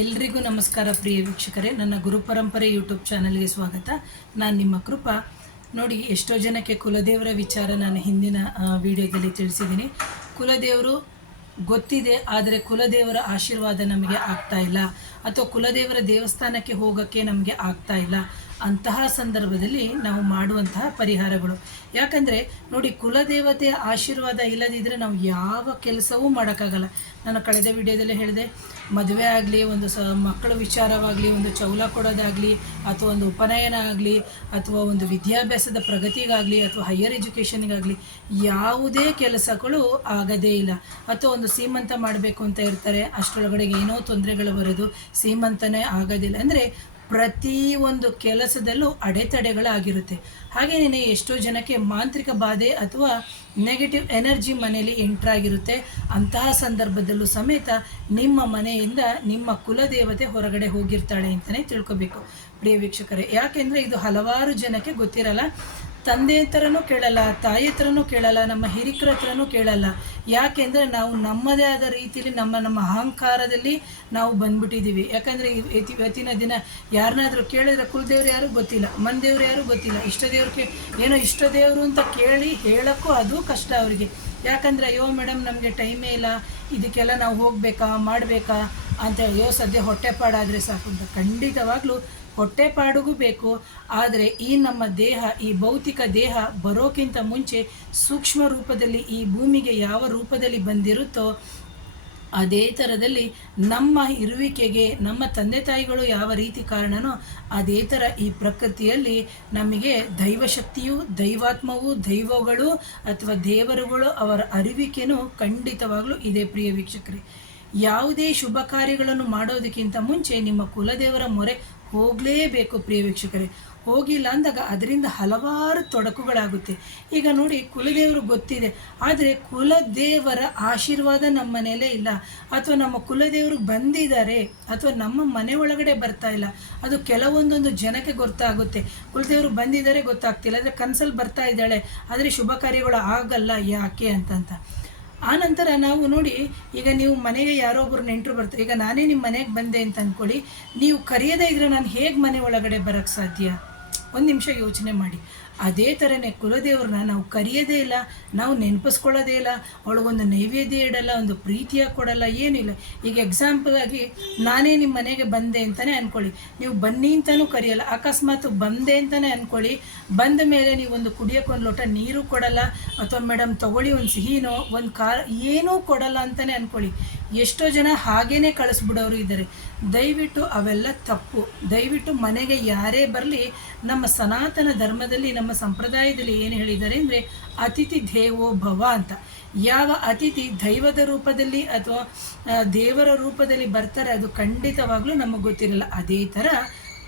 ಎಲ್ರಿಗೂ ನಮಸ್ಕಾರ ಪ್ರಿಯ ವೀಕ್ಷಕರೇ, ನನ್ನ ಗುರುಪರಂಪರೆ ಯೂಟ್ಯೂಬ್ ಚಾನಲ್ಗೆ ಸ್ವಾಗತ. ನಾನು ನಿಮ್ಮ ಕೃಪಾ. ನೋಡಿ, ಎಷ್ಟೋ ಜನಕ್ಕೆ ಕುಲದೇವರ ವಿಚಾರ ನಾನು ಹಿಂದಿನ ವಿಡಿಯೋದಲ್ಲಿ ತಿಳಿಸಿದ್ದೀನಿ. ಕುಲದೇವರು ಗೊತ್ತಿದೆ, ಆದರೆ ಕುಲದೇವರ ಆಶೀರ್ವಾದ ನಮಗೆ ಆಗ್ತಾ ಇಲ್ಲ, ಅಥವಾ ಕುಲದೇವರ ದೇವಸ್ಥಾನಕ್ಕೆ ಹೋಗೋಕ್ಕೆ ನಮಗೆ ಆಗ್ತಾ ಇಲ್ಲ. ಅಂತಹ ಸಂದರ್ಭದಲ್ಲಿ ನಾವು ಮಾಡುವಂತಹ ಪರಿಹಾರಗಳು, ಯಾಕಂದರೆ ನೋಡಿ, ಕುಲದೇವತೆಯ ಆಶೀರ್ವಾದ ಇಲ್ಲದಿದ್ದರೆ ನಾವು ಯಾವ ಕೆಲಸವೂ ಮಾಡೋಕ್ಕಾಗಲ್ಲ. ನಾನು ಕಳೆದ ವಿಡಿಯೋದಲ್ಲಿ ಹೇಳಿದೆ, ಮದುವೆ ಆಗಲಿ, ಒಂದು ಮಕ್ಕಳ ವಿಚಾರವಾಗಲಿ, ಒಂದು ಚೌಲ ಕೊಡೋದಾಗಲಿ, ಅಥವಾ ಒಂದು ಉಪನಯನ ಆಗಲಿ, ಅಥವಾ ಒಂದು ವಿದ್ಯಾಭ್ಯಾಸದ ಪ್ರಗತಿಗಾಗಲಿ, ಅಥವಾ ಹೈಯರ್ ಎಜುಕೇಷನ್ಗಾಗಲಿ ಯಾವುದೇ ಕೆಲಸಗಳು ಆಗದೇ ಇಲ್ಲ. ಅಥವಾ ಒಂದು ಸೀಮಂತ ಮಾಡಬೇಕು ಅಂತ ಇರ್ತಾರೆ, ಅಷ್ಟರೊಳಗಡೆ ಏನೋ ತೊಂದರೆಗಳು ಬರೋದು, ಸೀಮಂತನೇ ಆಗೋದಿಲ್ಲ. ಅಂದರೆ ಪ್ರತಿಯೊಂದು ಕೆಲಸದಲ್ಲೂ ಅಡೆತಡೆಗಳಾಗಿರುತ್ತೆ. ಹಾಗೆಯೇ ಎಷ್ಟೋ ಜನಕ್ಕೆ ಮಾಂತ್ರಿಕ ಬಾಧೆ ಅಥವಾ ನೆಗೆಟಿವ್ ಎನರ್ಜಿ ಮನೆಯಲ್ಲಿ ಎಂಟ್ರಾಗಿರುತ್ತೆ. ಅಂತಹ ಸಂದರ್ಭದಲ್ಲೂ ಸಮೇತ ನಿಮ್ಮ ಮನೆಯಿಂದ ನಿಮ್ಮ ಕುಲದೇವತೆ ಹೊರಗಡೆ ಹೋಗಿರ್ತಾಳೆ ಅಂತಲೇ ತಿಳ್ಕೊಬೇಕು ಪ್ರಿಯ ವೀಕ್ಷಕರೇ. ಯಾಕೆಂದರೆ ಇದು ಹಲವಾರು ಜನಕ್ಕೆ ಗೊತ್ತಿರಲ್ಲ. ತಂದೆ ಹತ್ರನೂ ಕೇಳಲ್ಲ, ತಾಯಿ ಹತ್ರನೂ ಕೇಳಲ್ಲ, ನಮ್ಮ ಹಿರಿಕರ ಹತ್ರನೂ ಕೇಳಲ್ಲ. ಯಾಕೆಂದರೆ ನಾವು ನಮ್ಮದೇ ಆದ ರೀತಿಯಲ್ಲಿ ನಮ್ಮ ಅಹಂಕಾರದಲ್ಲಿ ನಾವು ಬಂದ್ಬಿಟ್ಟಿದ್ದೀವಿ. ಯಾಕಂದರೆ ಇವತ್ತಿನ ದಿನ ಯಾರನ್ನಾದರೂ ಕೇಳಿದ್ರೆ ಕುಲದೇವ್ರು ಯಾರೂ ಗೊತ್ತಿಲ್ಲ, ಮನೆದೇವ್ರು ಯಾರೂ ಗೊತ್ತಿಲ್ಲ, ಇಷ್ಟದೇವ್ರಿಗೆ ಏನೋ ಇಷ್ಟದೇವರು ಅಂತ ಕೇಳಿ ಹೇಳೋಕ್ಕೂ ಅದು ಕಷ್ಟ ಅವರಿಗೆ. ಯಾಕಂದರೆ ಅಯ್ಯೋ ಮೇಡಮ್, ನಮಗೆ ಟೈಮೇ ಇಲ್ಲ, ಇದಕ್ಕೆಲ್ಲ ನಾವು ಹೋಗಬೇಕಾ ಮಾಡಬೇಕಾ ಅಂತ, ಅಯ್ಯೋ ಸದ್ಯ ಹೊಟ್ಟೆಪಾಡಾದರೆ ಸಾಕು ಅಂತ. ಖಂಡಿತವಾಗ್ಲೂ ಹೊಟ್ಟೆಪಾಡಿಗೂ ಬೇಕು. ಆದರೆ ಈ ನಮ್ಮ ದೇಹ, ಈ ಭೌತಿಕ ದೇಹ ಬರೋಕ್ಕಿಂತ ಮುಂಚೆ ಸೂಕ್ಷ್ಮ ರೂಪದಲ್ಲಿ ಈ ಭೂಮಿಗೆ ಯಾವ ರೂಪದಲ್ಲಿ ಬಂದಿರುತ್ತೋ ಅದೇ ಥರದಲ್ಲಿ ನಮ್ಮ ಇರುವಿಕೆಗೆ ನಮ್ಮ ತಂದೆ ತಾಯಿಗಳು ಯಾವ ರೀತಿ ಕಾರಣನೋ ಅದೇ ಥರ ಈ ಪ್ರಕೃತಿಯಲ್ಲಿ ನಮಗೆ ದೈವಶಕ್ತಿಯು, ದೈವಾತ್ಮವು, ದೈವಗಳು ಅಥವಾ ದೇವರುಗಳು ಅವರ ಅರಿವಿಕೆಯೂ ಖಂಡಿತವಾಗಲೂ ಇದೆ ಪ್ರಿಯ ವೀಕ್ಷಕರೇ. ಯಾವುದೇ ಶುಭ ಕಾರ್ಯಗಳನ್ನು ಮಾಡೋದಕ್ಕಿಂತ ಮುಂಚೆ ನಿಮ್ಮ ಕುಲದೇವರ ಮೊರೆ ಹೋಗಲೇಬೇಕು ಪ್ರಿಯ ವೀಕ್ಷಕರೇ. ಹೋಗಿಲ್ಲ ಅಂದಾಗ ಅದರಿಂದ ಹಲವಾರು ತೊಡಕುಗಳಾಗುತ್ತೆ. ಈಗ ನೋಡಿ, ಕುಲದೇವರು ಗೊತ್ತಿದೆ, ಆದರೆ ಕುಲದೇವರ ಆಶೀರ್ವಾದ ನಮ್ಮ ಮನೆಯಲ್ಲೇ ಇಲ್ಲ, ಅಥವಾ ನಮ್ಮ ಕುಲದೇವರು ಬಂದಿದ್ದಾರೆ ಅಥವಾ ನಮ್ಮ ಮನೆ ಒಳಗಡೆ ಬರ್ತಾ ಇಲ್ಲ. ಅದು ಕೆಲವೊಂದೊಂದು ಜನಕ್ಕೆ ಗೊತ್ತಾಗುತ್ತೆ. ಕುಲದೇವರು ಬಂದಿದ್ದಾರೆ ಗೊತ್ತಾಗ್ತಿಲ್ಲ, ಅಂದರೆ ಕನಸಲ್ಲಿ ಬರ್ತಾ ಇದ್ದಾಳೆ, ಆದರೆ ಶುಭ ಕಾರ್ಯಗಳು ಆಗಲ್ಲ, ಯಾಕೆ ಅಂತಂತ. ಆನಂತರ ನಾವು ನೋಡಿ, ಈಗ ನೀವು ಮನೆಗೆ ಯಾರೋ ಒಬ್ಬರು ನೆಂಟರು ಬರ್ತಾರೆ. ಈಗ ನಾನೇ ನಿಮ್ಮ ಮನೆಗೆ ಬಂದೆ ಅಂತ ಅಂದ್ಕೊಳ್ಳಿ, ನೀವು ಕರೆಯದೇ ಇದ್ದರೆ ನಾನು ಹೇಗೆ ಮನೆ ಒಳಗಡೆ ಬರೋಕ್ಕೆ ಸಾಧ್ಯ? ಒಂದು ನಿಮಿಷ ಯೋಚನೆ ಮಾಡಿ. ಅದೇ ಥರನೇ ಕುಲದೇವ್ರನ್ನ ನಾವು ಕರೆಯೋದೇ ಇಲ್ಲ, ನಾವು ನೆನಪಿಸ್ಕೊಳ್ಳೋದೇ ಇಲ್ಲ, ಅವಳಿಗೊಂದು ನೈವೇದ್ಯ ಇಡಲ್ಲ, ಒಂದು ಪ್ರೀತಿಯ ಕೊಡಲ್ಲ, ಏನಿಲ್ಲ. ಈಗ ಎಕ್ಸಾಂಪಲ್ ಆಗಿ ನಾನೇ ನಿಮ್ಮ ಮನೆಗೆ ಬಂದೆ ಅಂತಲೇ ಅಂದ್ಕೊಳ್ಳಿ, ನೀವು ಬನ್ನಿ ಅಂತಲೂ ಕರೆಯಲ್ಲ. ಅಕಸ್ಮಾತ್ ಬಂದೆ ಅಂತಲೇ ಅಂದ್ಕೊಳ್ಳಿ, ಬಂದ ಮೇಲೆ ನೀವು ಒಂದು ಕುಡಿಯೋಕ್ಕೆ ಒಂದು ಲೋಟ ನೀರು ಕೊಡಲ್ಲ, ಅಥವಾ ಮೇಡಮ್ ತೊಗೊಳ್ಳಿ ಒಂದು ಸಿಹಿನೋ ಒಂದು ಏನೂ ಕೊಡಲ್ಲ ಅಂತಲೇ ಅಂದ್ಕೊಳ್ಳಿ. ಎಷ್ಟೋ ಜನ ಹಾಗೇ ಕಳಿಸ್ಬಿಡೋರು ಇದ್ದಾರೆ. ದಯವಿಟ್ಟು ಅವೆಲ್ಲ ತಪ್ಪು. ದಯವಿಟ್ಟು ಮನೆಗೆ ಯಾರೇ ಬರಲಿ, ನಮ್ಮ ಸನಾತನ ಧರ್ಮದಲ್ಲಿ, ನಮ್ಮ ಸಂಪ್ರದಾಯದಲ್ಲಿ ಏನು ಹೇಳಿದ್ದಾರೆ ಅಂದರೆ ಅತಿಥಿ ದೇವೋ ಭವ ಅಂತ. ಯಾವ ಅತಿಥಿ ದೈವದ ರೂಪದಲ್ಲಿ ಅಥವಾ ದೇವರ ರೂಪದಲ್ಲಿ ಬರ್ತಾರೆ ಅದು ಖಂಡಿತವಾಗ್ಲೂ ನಮಗೆ ಗೊತ್ತಿರಲ್ಲ. ಅದೇ ಥರ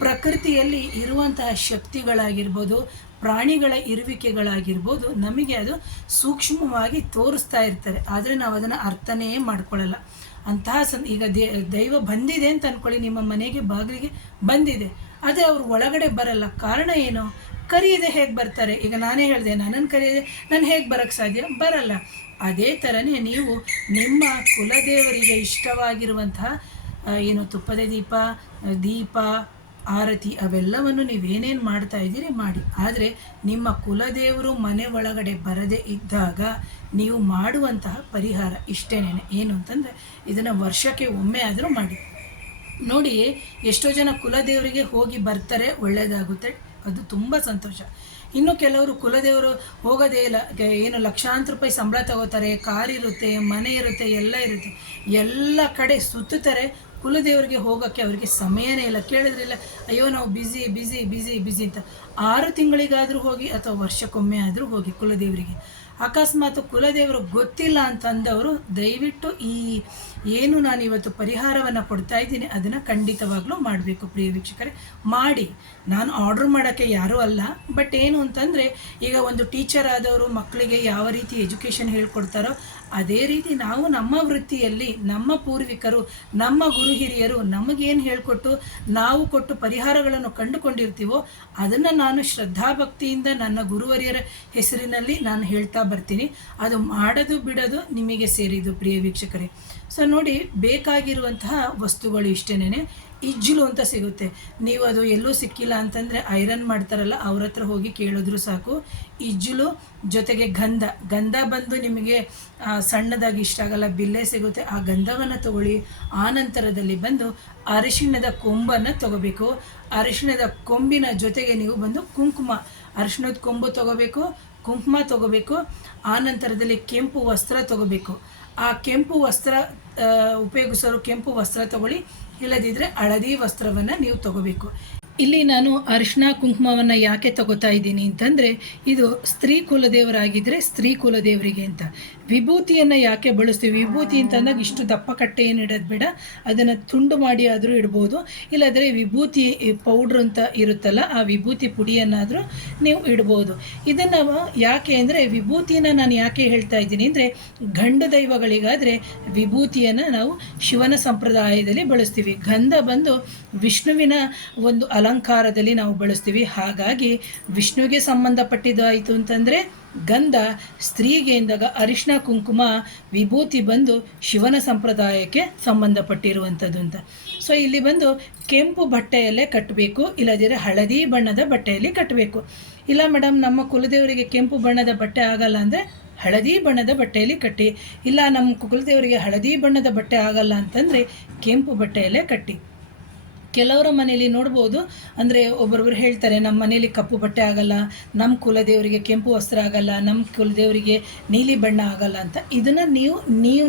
ಪ್ರಕೃತಿಯಲ್ಲಿ ಇರುವಂತಹ ಶಕ್ತಿಗಳಾಗಿರ್ಬೋದು, ಪ್ರಾಣಿಗಳ ಇರುವಿಕೆಗಳಾಗಿರ್ಬೋದು, ನಮಗೆ ಅದು ಸೂಕ್ಷ್ಮವಾಗಿ ತೋರಿಸ್ತಾ ಇರ್ತಾರೆ, ಆದರೆ ನಾವು ಅದನ್ನು ಅರ್ಥನೇ ಮಾಡ್ಕೊಳ್ಳಲ್ಲ. ಅಂತಹ ಈಗ ದೈವ ಬಂದಿದೆ ಅಂತ ಅಂದ್ಕೊಳ್ಳಿ, ನಿಮ್ಮ ಮನೆಗೆ ಬಾಗಿಲಿಗೆ ಬಂದಿದೆ, ಆದರೆ ಅವ್ರು ಒಳಗಡೆ ಬರಲ್ಲ. ಕಾರಣ ಏನು? ಕರೆಯದೆ ಹೇಗೆ ಬರ್ತಾರೆ? ಈಗ ನಾನೇ ಹೇಳಿದೆ, ನನ್ನನ್ನು ಕರೆಯದೆ ನಾನು ಹೇಗೆ ಬರೋಕ್ಕೆ ಸಾಧ್ಯ? ಬರಲ್ಲ. ಅದೇ ಥರನೇ ನೀವು ನಿಮ್ಮ ಕುಲದೇವರಿಗೆ ಇಷ್ಟವಾಗಿರುವಂತಹ ಏನು ತುಪ್ಪದ ದೀಪ, ಆರತಿ ಅವೆಲ್ಲವನ್ನು ನೀವೇನೇನು ಮಾಡ್ತಾ ಇದ್ದೀರಿ ಮಾಡಿ. ಆದರೆ ನಿಮ್ಮ ಕುಲದೇವರು ಮನೆ ಒಳಗಡೆ ಬರದೇ ಇದ್ದಾಗ ನೀವು ಮಾಡುವಂತಹ ಪರಿಹಾರ ಇಷ್ಟೇನೆ. ಏನು ಅಂತಂದರೆ, ಇದನ್ನು ವರ್ಷಕ್ಕೆ ಒಮ್ಮೆ ಆದರೂ ಮಾಡಿ ನೋಡಿ. ಎಷ್ಟೋ ಜನ ಕುಲದೇವರಿಗೆ ಹೋಗಿ ಬರ್ತಾರೆ, ಒಳ್ಳೆಯದಾಗುತ್ತೆ, ಅದು ತುಂಬ ಸಂತೋಷ. ಇನ್ನು ಕೆಲವರು ಕುಲದೇವರು ಹೋಗೋದೇ ಇಲ್ಲ, ಏನು ಲಕ್ಷಾಂತರ ರೂಪಾಯಿ ಸಂಬಳ ತಗೋತಾರೆ, ಕಾರ್ ಇರುತ್ತೆ, ಮನೆ ಇರುತ್ತೆ, ಎಲ್ಲ ಇರುತ್ತೆ, ಎಲ್ಲ ಕಡೆ ಸುತ್ತುತ್ತಾರೆ. ಕುಲದೇವರಿಗೆ ಹೋಗೋಕ್ಕೆ ಅವರಿಗೆ ಸಮಯನೇ ಇಲ್ಲ. ಕೇಳಿದ್ರಿಲ್ಲ, ಅಯ್ಯೋ ನಾವು ಬ್ಯುಸಿ ಅಂತ. 6 ತಿಂಗಳಿಗಾದರೂ ಹೋಗಿ, ಅಥವಾ ವರ್ಷಕ್ಕೊಮ್ಮೆ ಆದರೂ ಹೋಗಿ ಕುಲದೇವರಿಗೆ. ಅಕಸ್ಮಾತ್ ಕುಲದೇವರು ಗೊತ್ತಿಲ್ಲ ಅಂತಂದವರು ದಯವಿಟ್ಟು ಈ ಏನು ನಾನು ಇವತ್ತು ಪರಿಹಾರವನ್ನು ಕೊಡ್ತಾ ಇದ್ದೀನಿ ಅದನ್ನು ಖಂಡಿತವಾಗ್ಲೂ ಮಾಡಬೇಕು ಪ್ರಿಯ ವೀಕ್ಷಕರೇ. ಮಾಡಿ. ನಾನು ಆರ್ಡ್ರ್ ಮಾಡೋಕ್ಕೆ ಯಾರೂ ಅಲ್ಲ, ಬಟ್ ಏನು ಅಂತಂದರೆ, ಈಗ ಒಂದು ಟೀಚರ್ ಆದವರು ಮಕ್ಕಳಿಗೆ ಯಾವ ರೀತಿ ಎಜುಕೇಷನ್ ಹೇಳ್ಕೊಡ್ತಾರೋ ಅದೇ ರೀತಿ ನಾವು ನಮ್ಮ ವೃತ್ತಿಯಲ್ಲಿ ನಮ್ಮ ಪೂರ್ವಿಕರು, ನಮ್ಮ ಗುರು ಹಿರಿಯರು ನಮಗೇನು ಹೇಳಿಕೊಟ್ಟು ನಾವು ಕೊಟ್ಟು ಪರಿಹಾರಗಳನ್ನು ಕಂಡುಕೊಂಡಿರ್ತೀವೋ ಅದನ್ನು ನಾನು ಶ್ರದ್ಧಾಭಕ್ತಿಯಿಂದ ನನ್ನ ಗುರುವರಿಯರ ಹೆಸರಿನಲ್ಲಿ ನಾನು ಹೇಳ್ತಾ ಬರ್ತೀನಿ. ಅದು ಮಾಡೋದು ಬಿಡೋದು ನಿಮಗೆ ಸೇರಿದ್ದು ಪ್ರಿಯ ವೀಕ್ಷಕರೇ. ಸೊ ನೋಡಿ, ಬೇಕಾಗಿರುವಂತಹ ವಸ್ತುಗಳು ಇಷ್ಟೇನೆ. ಇಜ್ಜಲು ಅಂತ ಸಿಗುತ್ತೆ. ನೀವು ಅದು ಎಲ್ಲೂ ಸಿಕ್ಕಿಲ್ಲ ಅಂತಂದರೆ ಐರನ್ ಮಾಡ್ತಾರಲ್ಲ ಅವ್ರ ಹತ್ರ ಹೋಗಿ ಕೇಳಿದ್ರು ಸಾಕು. ಇಜ್ಜಲು ಜೊತೆಗೆ ಗಂಧ ಬಂದು ನಿಮಗೆ ಸಣ್ಣದಾಗಿ ಇಷ್ಟ ಆಗಲ್ಲ, ಬಿಲ್ಲೆ ಸಿಗುತ್ತೆ. ಆ ಗಂಧವನ್ನು ತಗೊಳ್ಳಿ. ಆ ನಂತರದಲ್ಲಿ ಬಂದು ಅರಿಶಿಣದ ಕೊಂಬನ್ನು ತಗೋಬೇಕು. ಅರಿಶಿಣದ ಕೊಂಬಿನ ಜೊತೆಗೆ ನೀವು ಬಂದು ಕುಂಕುಮ, ಅರಿಶಿಣದ ಕೊಂಬು ತಗೋಬೇಕು, ಕುಂಕುಮ ತಗೋಬೇಕು. ಆ ನಂತರದಲ್ಲಿ ಕೆಂಪು ವಸ್ತ್ರ ತಗೋಬೇಕು. ಆ ಕೆಂಪು ವಸ್ತ್ರ ಉಪಯೋಗಿಸೋರು ಕೆಂಪು ವಸ್ತ್ರ ತಗೊಳ್ಳಿ, ಇಲ್ಲದಿದ್ದರೆ ಹಳದಿ ವಸ್ತ್ರವನ್ನು ನೀವು ತಗೋಬೇಕು. ಇಲ್ಲಿ ನಾನು ಅರಿಶಿನ ಕುಂಕುಮವನ್ನು ಯಾಕೆ ತಗೋತಾ ಇದ್ದೀನಿ ಅಂತಂದರೆ, ಇದು ಸ್ತ್ರೀ ಕುಲದೇವರಾಗಿದ್ದರೆ ಸ್ತ್ರೀ ಕುಲದೇವರಿಗೆ ಅಂತ. ವಿಭೂತಿಯನ್ನು ಯಾಕೆ ಬಳಸ್ತೀವಿ? ವಿಭೂತಿ ಅಂತಂದಾಗ ಇಷ್ಟು ದಪ್ಪ ಕಟ್ಟೆ ಏನು ಇಡೋದು ಬೇಡ, ಅದನ್ನು ತುಂಡು ಮಾಡಿ ಆದರೂ ಇಡ್ಬೋದು. ಇಲ್ಲಾಂದರೆ ವಿಭೂತಿ ಪೌಡ್ರ್ ಅಂತ ಇರುತ್ತಲ್ಲ, ಆ ವಿಭೂತಿ ಪುಡಿಯನ್ನಾದರೂ ನೀವು ಇಡ್ಬೋದು. ಇದನ್ನು ಯಾಕೆ ಅಂದರೆ, ವಿಭೂತಿಯನ್ನು ನಾನು ಯಾಕೆ ಹೇಳ್ತಾ ಇದ್ದೀನಿ ಅಂದರೆ, ಗಂಡು ದೈವಗಳಿಗಾದರೆ ವಿಭೂತಿಯನ್ನು ನಾವು ಶಿವನ ಸಂಪ್ರದಾಯದಲ್ಲಿ ಬಳಸ್ತೀವಿ. ಗಂಧ ಬಂದು ವಿಷ್ಣುವಿನ ಒಂದು ಅಲಂಕಾರದಲ್ಲಿ ನಾವು ಬಳಸ್ತೀವಿ. ಹಾಗಾಗಿ ವಿಷ್ಣುವಿಗೆ ಸಂಬಂಧಪಟ್ಟಿದ್ದಾಯಿತು ಅಂತಂದರೆ ಗಂಧ, ಸ್ತ್ರೀಗೆ ಎಂದಾಗ ಅರಿಶಿನ ಕುಂಕುಮ, ವಿಭೂತಿ ಬಂದು ಶಿವನ ಸಂಪ್ರದಾಯಕ್ಕೆ ಸಂಬಂಧಪಟ್ಟಿರುವಂಥದ್ದು ಅಂತ. ಸೊ ಇಲ್ಲಿ ಬಂದು ಕೆಂಪು ಬಟ್ಟೆಯಲ್ಲೇ ಕಟ್ಟಬೇಕು, ಇಲ್ಲದಿದ್ದರೆ ಹಳದಿ ಬಣ್ಣದ ಬಟ್ಟೆಯಲ್ಲಿ ಕಟ್ಟಬೇಕು. ಇಲ್ಲ ಮೇಡಮ್, ನಮ್ಮ ಕುಲದೇವರಿಗೆ ಕೆಂಪು ಬಣ್ಣದ ಬಟ್ಟೆ ಆಗಲ್ಲ ಅಂದರೆ ಹಳದಿ ಬಣ್ಣದ ಬಟ್ಟೆಯಲ್ಲಿ ಕಟ್ಟಿ. ಇಲ್ಲ, ನಮ್ಮ ಕುಲದೇವರಿಗೆ ಹಳದಿ ಬಣ್ಣದ ಬಟ್ಟೆ ಆಗಲ್ಲ ಅಂತಂದರೆ ಕೆಂಪು ಬಟ್ಟೆಯಲ್ಲೇ ಕಟ್ಟಿ. ಕೆಲವರ ಮನೆಯಲ್ಲಿ ನೋಡ್ಬೋದು, ಅಂದರೆ ಒಬ್ಬೊಬ್ಬರು ಹೇಳ್ತಾರೆ ನಮ್ಮ ಮನೆಯಲ್ಲಿ ಕಪ್ಪು ಬಟ್ಟೆ ಆಗಲ್ಲ, ನಮ್ಮ ಕುಲದೇವರಿಗೆ ಕೆಂಪು ವಸ್ತ್ರ ಆಗಲ್ಲ, ನಮ್ಮ ಕುಲದೇವರಿಗೆ ನೀಲಿ ಬಣ್ಣ ಆಗಲ್ಲ ಅಂತ. ಇದನ್ನು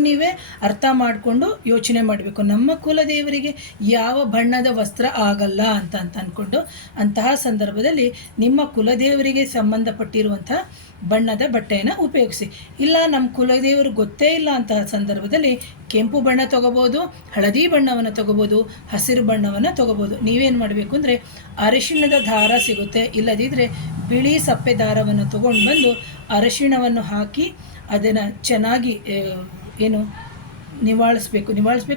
ನೀವೇ ಅರ್ಥ ಮಾಡಿಕೊಂಡು ಯೋಚನೆ ಮಾಡಬೇಕು. ನಮ್ಮ ಕುಲದೇವರಿಗೆ ಯಾವ ಬಣ್ಣದ ವಸ್ತ್ರ ಆಗಲ್ಲ ಅಂತ ಅಂದ್ಕೊಂಡು, ಅಂತಹ ಸಂದರ್ಭದಲ್ಲಿ ನಿಮ್ಮ ಕುಲದೇವರಿಗೆ ಸಂಬಂಧಪಟ್ಟಿರುವಂಥ ಬಣ್ಣದ ಬಟ್ಟೆಯನ್ನು ಉಪಯೋಗಿಸಿ. ಇಲ್ಲ, ನಮ್ಮ ಕುಲದೇವರು ಗೊತ್ತೇ ಇಲ್ಲ ಅಂತಹ ಸಂದರ್ಭದಲ್ಲಿ ಕೆಂಪು ಬಣ್ಣ ತೊಗೋಬೋದು, ಹಳದಿ ಬಣ್ಣವನ್ನು ತೊಗೋಬೋದು, ಹಸಿರು ಬಣ್ಣವನ್ನು ತೊಗೋಬೋದು. ನೀವೇನು ಮಾಡಬೇಕು ಅಂದರೆ, ಅರಿಶಿಣದ ದಾರ ಸಿಗುತ್ತೆ, ಇಲ್ಲದಿದ್ದರೆ ಬಿಳಿ ಸಪ್ಪೆ ದಾರವನ್ನು ತೊಗೊಂಡು ಬಂದು ಅರಿಶಿಣವನ್ನು ಹಾಕಿ ಅದನ್ನು ಚೆನ್ನಾಗಿ ನಿವಾಳಿಸ್ಬೇಕು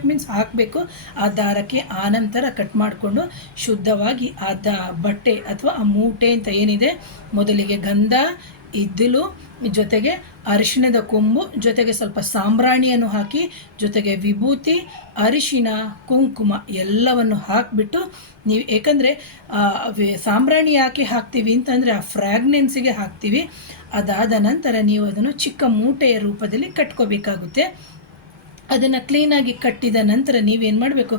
ಮೀನ್ಸ್ ಹಾಕಬೇಕು ಆ ದಾರಕ್ಕೆ. ಆನಂತರ ಕಟ್ ಮಾಡಿಕೊಂಡು ಶುದ್ಧವಾಗಿ ಆ ಬಟ್ಟೆ ಅಥವಾ ಆ ಮೂಟೆ ಅಂತ ಏನಿದೆ, ಮೊದಲಿಗೆ ಗಂಧ, ಇದ್ದಿಲು, ಜೊತೆಗೆ ಅರಿಶಿಣದ ಕೊಂಬು, ಜೊತೆಗೆ ಸ್ವಲ್ಪ ಸಾಂಬ್ರಾಣಿಯನ್ನು ಹಾಕಿ, ಜೊತೆಗೆ ವಿಭೂತಿ, ಅರಿಶಿಣ, ಕುಂಕುಮ ಎಲ್ಲವನ್ನು ಹಾಕಿಬಿಟ್ಟು ನೀವು, ಏಕೆಂದರೆ ಸಾಂಬ್ರಾಣಿ ಯಾಕೆ ಹಾಕ್ತೀವಿ ಅಂತಂದರೆ ಆ ಫ್ರ್ಯಾಗ್ನೆನ್ಸಿಗೆ ಹಾಕ್ತೀವಿ. ಅದಾದ ನಂತರ ನೀವು ಅದನ್ನು ಚಿಕ್ಕ ಮೂಟೆಯ ರೂಪದಲ್ಲಿ ಕಟ್ಕೋಬೇಕಾಗುತ್ತೆ. ಅದನ್ನು ಕ್ಲೀನಾಗಿ ಕಟ್ಟಿದ ನಂತರ ನೀವೇನು ಮಾಡಬೇಕು,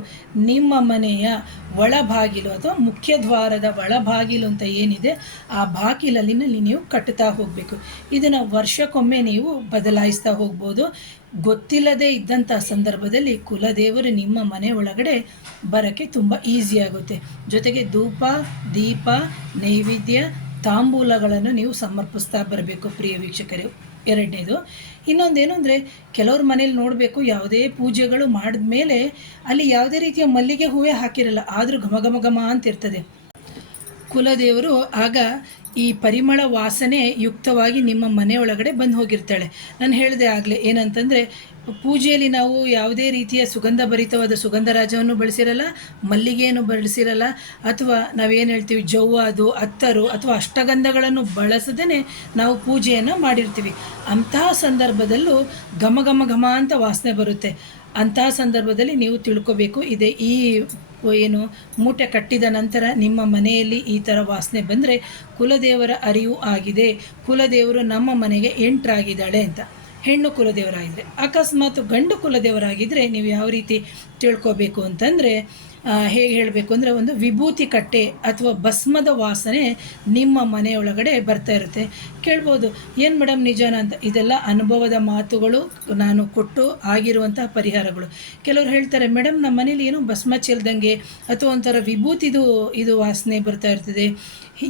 ನಿಮ್ಮ ಮನೆಯ ಒಳಬಾಗಿಲು ಅಥವಾ ಮುಖ್ಯ ದ್ವಾರದ ಒಳಬಾಗಿಲು ಅಂತ ಏನಿದೆ ಆ ಬಾಗಿಲಲ್ಲಿ ನೀವು ಕಟ್ಟುತ್ತಾ ಹೋಗಬೇಕು. ಇದನ್ನು ವರ್ಷಕ್ಕೊಮ್ಮೆ ನೀವು ಬದಲಾಯಿಸ್ತಾ ಹೋಗ್ಬೋದು. ಗೊತ್ತಿಲ್ಲದೆ ಇದ್ದಂಥ ಸಂದರ್ಭದಲ್ಲಿ ಕುಲದೇವರು ನಿಮ್ಮ ಮನೆ ಒಳಗಡೆ ಬರೋಕ್ಕೆ ತುಂಬ ಈಸಿ ಆಗುತ್ತೆ. ಜೊತೆಗೆ ಧೂಪ, ದೀಪ, ನೈವೇದ್ಯ, ತಾಂಬೂಲಗಳನ್ನು ನೀವು ಸಮರ್ಪಿಸ್ತಾ ಬರಬೇಕು ಪ್ರಿಯ ವೀಕ್ಷಕರೇ. ಎರಡನೇದು, ಇನ್ನೊಂದೇನು ಅಂದರೆ, ಕೆಲವ್ರ ಮನೇಲಿ ನೋಡಬೇಕು, ಯಾವುದೇ ಪೂಜೆಗಳು ಮಾಡಿದ ಮೇಲೆ ಅಲ್ಲಿ ಯಾವುದೇ ರೀತಿಯ ಮಲ್ಲಿಗೆ ಹೂವೇ ಹಾಕಿರಲ್ಲ, ಆದರೂ ಘಮ ಅಂತಿರ್ತದೆ. ಕುಲದೇವರು ಆಗ ಈ ಪರಿಮಳ ವಾಸನೆ ಯುಕ್ತವಾಗಿ ನಿಮ್ಮ ಮನೆಯೊಳಗಡೆ ಬಂದು ಹೋಗಿರ್ತಾಳೆ. ನಾನು ಹೇಳಿದೆ ಆಗಲೇ ಏನಂತಂದರೆ, ಪೂಜೆಯಲ್ಲಿ ನಾವು ಯಾವುದೇ ರೀತಿಯ ಸುಗಂಧ ಭರಿತವಾದ ಸುಗಂಧರಾಜವನ್ನು ಬಳಸಿರಲ್ಲ, ಮಲ್ಲಿಗೆಯನ್ನು ಬಳಸಿರಲ್ಲ, ಅಥವಾ ನಾವೇನು ಹೇಳ್ತೀವಿ ಜವ್ವಾದು, ಅತ್ತರು ಅಥವಾ ಅಷ್ಟಗಂಧಗಳನ್ನು ಬಳಸದೇ ನಾವು ಪೂಜೆಯನ್ನು ಮಾಡಿರ್ತೀವಿ. ಅಂತಹ ಸಂದರ್ಭದಲ್ಲೂ ಘಮ ಅಂತ ವಾಸನೆ ಬರುತ್ತೆ. ಅಂತಹ ಸಂದರ್ಭದಲ್ಲಿ ನೀವು ತಿಳ್ಕೊಬೇಕು, ಇದೆ ಈ ಮೂಟೆ ಕಟ್ಟಿದ ನಂತರ ನಿಮ್ಮ ಮನೆಯಲ್ಲಿ ಈ ಥರ ವಾಸನೆ ಬಂದರೆ ಕುಲದೇವರ ಅರಿವು ಆಗಿದೆ, ಕುಲದೇವರು ನಮ್ಮ ಮನೆಗೆ ಎಂಟ್ರಾಗಿದ್ದಾಳೆ ಅಂತ. ಹೆಣ್ಣು ಕುಲದೇವರಾಗಿದ್ದರೆ, ಅಕಸ್ಮಾತ್ ಗಂಡು ಕುಲದೇವರಾಗಿದ್ದರೆ ನೀವು ಯಾವ ರೀತಿ ತಿಳ್ಕೊಬೇಕು ಅಂತಂದರೆ, ಹೇಗೆ ಹೇಳಬೇಕು ಅಂದರೆ, ಒಂದು ವಿಭೂತಿ ಕಟ್ಟೆ ಅಥವಾ ಭಸ್ಮದ ವಾಸನೆ ನಿಮ್ಮ ಮನೆಯೊಳಗಡೆ ಬರ್ತಾ ಇರುತ್ತೆ. ಕೇಳ್ಬೋದು, ಏನು ಮೇಡಮ್ ನಿಜಾನ ಅಂತ. ಇದೆಲ್ಲ ಅನುಭವದ ಮಾತುಗಳು, ನಾನು ಕೊಟ್ಟು ಆಗಿರುವಂತಹ ಪರಿಹಾರಗಳು. ಕೆಲವರು ಹೇಳ್ತಾರೆ, ಮೇಡಮ್ ನಮ್ಮ ಮನೇಲಿ ಏನೋ ಭಸ್ಮ ಚೆಲ್ದಂಗೆ ಅಥವಾ ಒಂಥರ ವಿಭೂತಿದು ಇದು ವಾಸನೆ ಬರ್ತಾ ಇರ್ತದೆ,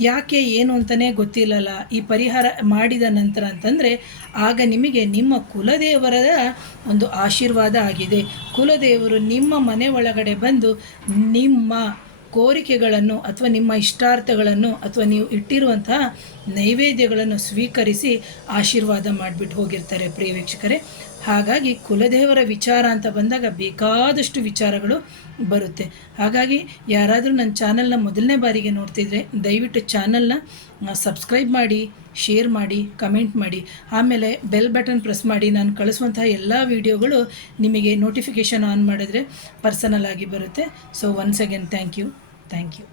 ಯಾಕೆ ಏನು ಅಂತಲೇ ಗೊತ್ತಿಲ್ಲಲ್ಲ. ಈ ಪರಿಹಾರ ಮಾಡಿದ ನಂತರ ಅಂತಂದರೆ ಆಗ ನಿಮಗೆ ನಿಮ್ಮ ಕುಲದೇವರ ಒಂದು ಆಶೀರ್ವಾದ ಆಗಿದೆ. ಕುಲದೇವರು ನಿಮ್ಮ ಮನೆ ಒಳಗಡೆ ಬಂದು ನಿಮ್ಮ ಕೋರಿಕೆಗಳನ್ನು ಅಥವಾ ನಿಮ್ಮ ಇಷ್ಟಾರ್ಥಗಳನ್ನು ಅಥವಾ ನೀವು ಇಟ್ಟಿರುವಂತಹ ನೈವೇದ್ಯಗಳನ್ನು ಸ್ವೀಕರಿಸಿ ಆಶೀರ್ವಾದ ಮಾಡಿಬಿಟ್ಟು ಹೋಗಿರ್ತಾರೆ ಪ್ರಿಯ ವೀಕ್ಷಕರೇ. ಹಾಗಾಗಿ ಕುಲದೇವರ ವಿಚಾರ ಅಂತ ಬಂದಾಗ ಬೇಕಾದಷ್ಟು ವಿಚಾರಗಳು ಬರುತ್ತೆ. ಹಾಗಾಗಿ ಯಾರಾದರೂ ನನ್ನ ಚಾನಲ್ನ ಮೊದಲನೇ ಬಾರಿಗೆ ನೋಡ್ತಿದ್ರೆ ದಯವಿಟ್ಟು ಚಾನಲ್ನ ಸಬ್ಸ್ಕ್ರೈಬ್ ಮಾಡಿ, ಶೇರ್ ಮಾಡಿ, ಕಮೆಂಟ್ ಮಾಡಿ, ಆಮೇಲೆ ಬೆಲ್ ಬಟನ್ ಪ್ರೆಸ್ ಮಾಡಿ. ನಾನು ಕಳಿಸುವಂತಹ ಎಲ್ಲ ವೀಡಿಯೋಗಳು ನಿಮಗೆ ನೋಟಿಫಿಕೇಷನ್ ಆನ್ ಮಾಡಿದ್ರೆ ಪರ್ಸನಲ್ ಆಗಿ ಬರುತ್ತೆ. So once again thank you.